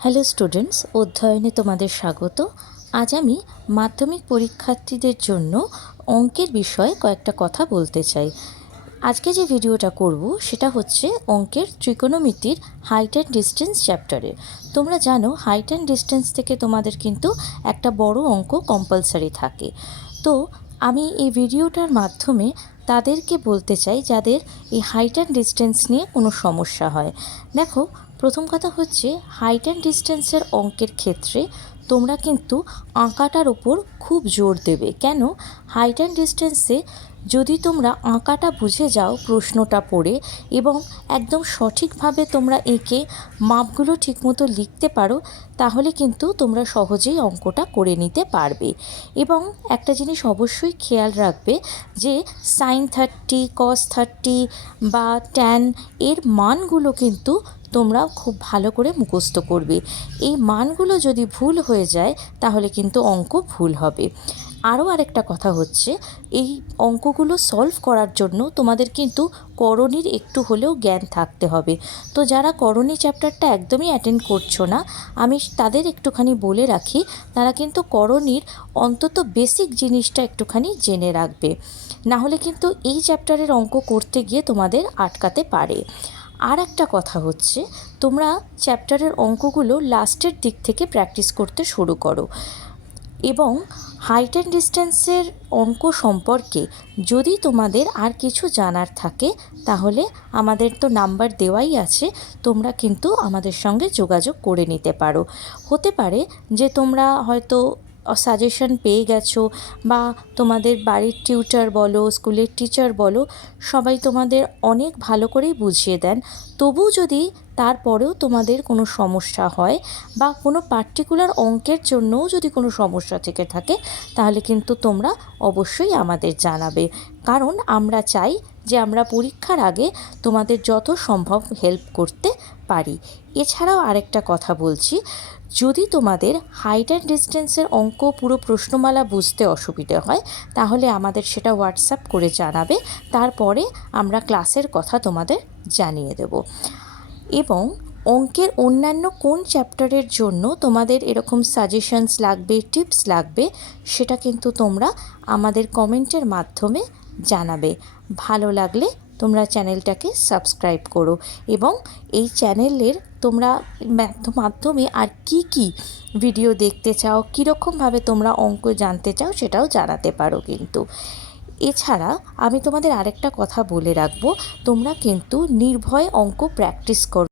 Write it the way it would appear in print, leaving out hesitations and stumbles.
Hello students, অধ্যয়নে তোমাদের স্বাগত। আজ আমি মাধ্যমিক পরীক্ষার্থীদের জন্য অঙ্কের বিষয়ে কয়েকটা কথা বলতে চাই। আজকে যে ভিডিওটা করব সেটা হচ্ছে অঙ্কের ত্রিকোণমিতির হাইট অ্যান্ড ডিস্টেন্স চ্যাপ্টারে। তোমরা জানো হাইট অ্যান্ড ডিস্টেন্স থেকে তোমাদের কিন্তু একটা বড় অঙ্ক কম্পালসারি থাকে। তো আমি এই ভিডিওটার মাধ্যমে তাদেরকে বলতে চাই যাদের এই হাইট অ্যান্ড ডিস্টেন্স নিয়ে কোনো সমস্যা হয়। দেখো, প্রথম কথা হচ্ছে হাইট অ্যান্ড ডিস্টেন্সের অঙ্কের ক্ষেত্রে তোমরা কিন্তু আঁকাটার ওপর খুব জোর দেবে। কেন? হাইট অ্যান্ড ডিস্টেন্সে যদি তোমরা আঁকাটা বুঝে যাও প্রশ্নটা পড়ে এবং একদম সঠিকভাবে তোমরা এঁকে মাপগুলো ঠিকমতো লিখতে পারো, তাহলে কিন্তু তোমরা সহজেই অঙ্কটা করে নিতে পারবে। এবং একটা জিনিস অবশ্যই খেয়াল রাখবে যে sin 30, cos 30 বা tan এর মানগুলো কিন্তু তোমরা খুব ভালো করে মুখস্থ করবে। এই মানগুলো যদি ভুল হয়ে যায় তাহলে কিন্তু অঙ্ক ভুল হবে। আরও আরেকটা কথা হচ্ছে, এই অঙ্কগুলো সলভ করার জন্য তোমাদের কিন্তু করণীর একটু হলেও জ্ঞান থাকতে হবে। তো যারা করণী চ্যাপ্টারটা একদমই অ্যাটেন্ড করছো না, আমি তাদের একটুখানি বলে রাখি, তারা কিন্তু করণীর অন্তত বেসিক জিনিসটা একটুখানি জেনে রাখবে। না হলে কিন্তু এই চ্যাপ্টারের অঙ্ক করতে গিয়ে তোমাদের আটকাতে পারে। আর একটা কথা হচ্ছে, তোমরা চ্যাপ্টারের অঙ্কগুলো লাস্টের দিক থেকে প্র্যাকটিস করতে শুরু করো। এবং হাইট অ্যান্ড ডিস্টেন্সের অঙ্ক সম্পর্কে যদি তোমাদের আর কিছু জানার থাকে তাহলে আমাদের তো নাম্বার দেওয়াই আছে, তোমরা কিন্তু আমাদের সঙ্গে যোগাযোগ করে নিতে পারো। হতে পারে যে তোমরা হয়তো সাজেশন পেয়ে গেছো বা তোমাদের বাড়ির টিউটার বলো, স্কুলের টিচার বলো, সবাই তোমাদের অনেক ভালো করেই বুঝিয়ে দেন। তবু যদি তারপরেও তোমাদের কোনো সমস্যা হয় বা কোনো পার্টিকুলার অঙ্কের জন্যও যদি কোনো সমস্যা থেকে থাকে, তাহলে কিন্তু তোমরা অবশ্যই আমাদের জানাবে। কারণ আমরা চাই যে আমরা পরীক্ষার আগে তোমাদের যত সম্ভব হেল্প করতে পারি। এছাড়াও আরেকটা কথা বলছি, যদি তোমাদের হাইট অ্যান্ড ডিস্টেন্সের অঙ্ক পুরো প্রশ্নমালা বুঝতে অসুবিধে হয় তাহলে আমাদের সেটা হোয়াটসঅ্যাপ করে জানাবে, তারপরে আমরা ক্লাসের কথা তোমাদের জানিয়ে দেব। এবং অঙ্কের অন্যান্য কোন চ্যাপ্টারের জন্য তোমাদের এরকম সাজেশনস লাগবে, টিপস লাগবে, সেটা কিন্তু তোমরা আমাদের কমেন্টের মাধ্যমে জানাবে। ভালো লাগলে তোমরা চ্যানেলটাকে সাবস্ক্রাইব করো এবং এই চ্যানেলের তোমরা মাধ্যমে আর কি ভিডিও দেখতে চাও, কীরকমভাবে তোমরা অঙ্ক জানতে চাও সেটাও জানাতে পারো কিন্তু। এছাড়া আমি তোমাদের আরেকটা কথা বলে রাখবো, তোমরা কিন্তু নির্ভয়ে অঙ্ক প্র্যাকটিস করো।